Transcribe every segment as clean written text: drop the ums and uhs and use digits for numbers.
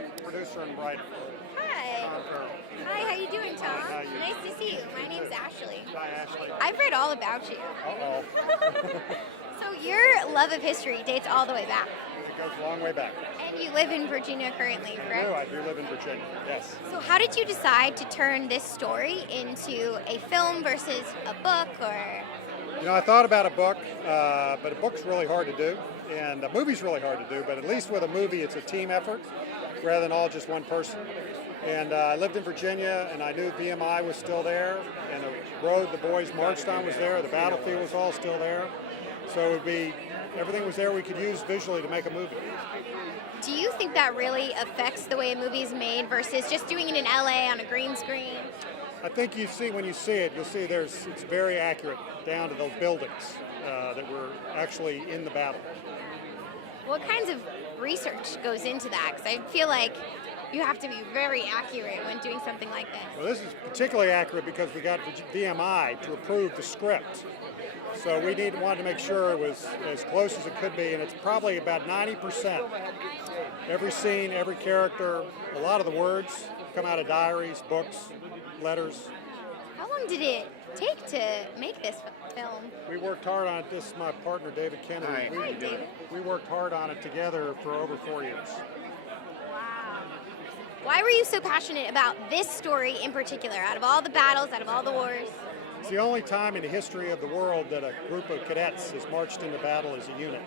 I'm a producer and writer. Hi. Tom Curry. Hi, how you doing, Tom? How you? Nice to see you. My name's Ashley. Hi, Ashley. I've read all about you. Uh-oh. So your love of history dates all the way back. It goes a long way back. And you live in Virginia currently, correct? I do live in Virginia, yes. So how did you decide to turn this story into a film versus a book, or? You know, I thought about a book, but a book's really hard to do, and a movie's really hard to do, but at least with a movie it's a team effort rather than all just one person. And I lived in Virginia, and I knew VMI was still there, and the road the boys marched on was there, the battlefield was all still there. So it would be, everything was there we could use visually to make a movie. Do you think that really affects the way a movie is made versus just doing it in LA on a green screen? I think you see, when you see it, you'll see it's very accurate down to those buildings that were actually in the battle. What kinds of research goes into that? Because I feel like you have to be very accurate when doing something like this. Well, this is particularly accurate because we got VMI to approve the script. So we wanted to make sure it was as close as it could be, and it's probably about 90%. Every scene, every character, a lot of the words come out of diaries, books, letters. How long did it take to make this film? We worked hard on it. This is my partner, David Kennedy. Hi, David. We worked hard on it together for over 4 years. Wow. Why were you so passionate about this story in particular, out of all the battles, out of all the wars? It's the only time in the history of the world that a group of cadets has marched into battle as a unit.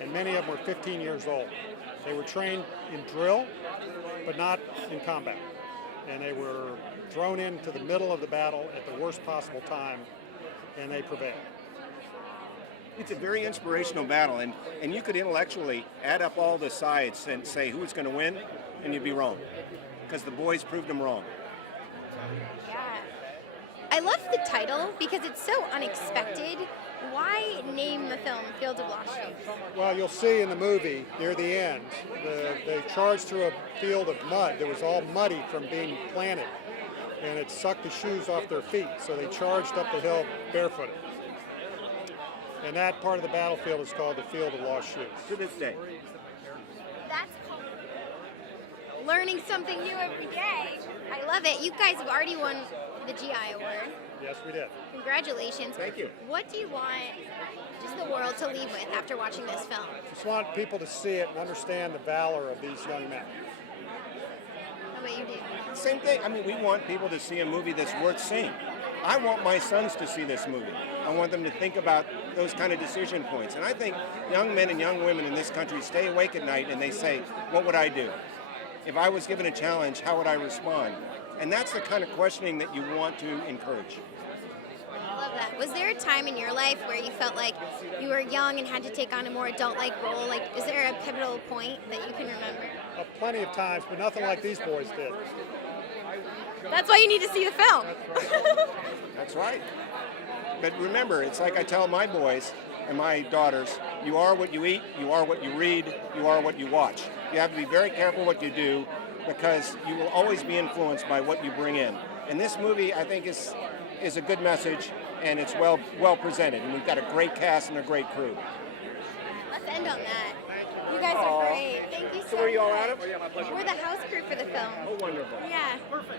And many of them were 15 years old. They were trained in drill, but not in combat. And they were thrown into the middle of the battle at the worst possible time, and they prevailed. It's a very inspirational battle, and you could intellectually add up all the sides and say who's going to win, and you'd be wrong, because the boys proved them wrong. Yeah. I love the title because it's so unexpected. Why name the film Field of Lost Sheep? Well, you'll see in the movie, near the end, they charged through a field of mud that was all muddy from being planted, and it sucked the shoes off their feet, so they charged up the hill barefooted. And that part of the battlefield is called the Field of Lost Shoes. To this day. That's cool. Learning something new every day. I love it. You guys have already won the GI Award. Yes, we did. Congratulations. Thank you. What do you want just the world to leave with after watching this film? Just want people to see it and understand the valor of these young men. How about you, David? Same thing. I mean, we want people to see a movie that's worth seeing. I want my sons to see this movie. I want them to think about those kind of decision points. And I think young men and young women in this country stay awake at night and they say, what would I do? If I was given a challenge, how would I respond? And that's the kind of questioning that you want to encourage. I love that. Was there a time in your life where you felt like you were young and had to take on a more adult-like role? Like, is there a pivotal point that you can remember? Plenty of times, but nothing like these boys did. That's why you need to see the film. That's right. But remember, it's like I tell my boys and my daughters, you are what you eat, you are what you read, you are what you watch. You have to be very careful what you do because you will always be influenced by what you bring in. And this movie, I think, is a good message, and it's well presented. And we've got a great cast and a great crew. Let's end on that. You guys are great. Thank you so much. So were you all out of? We're the house crew for the film. Oh, wonderful. Yeah. Perfect.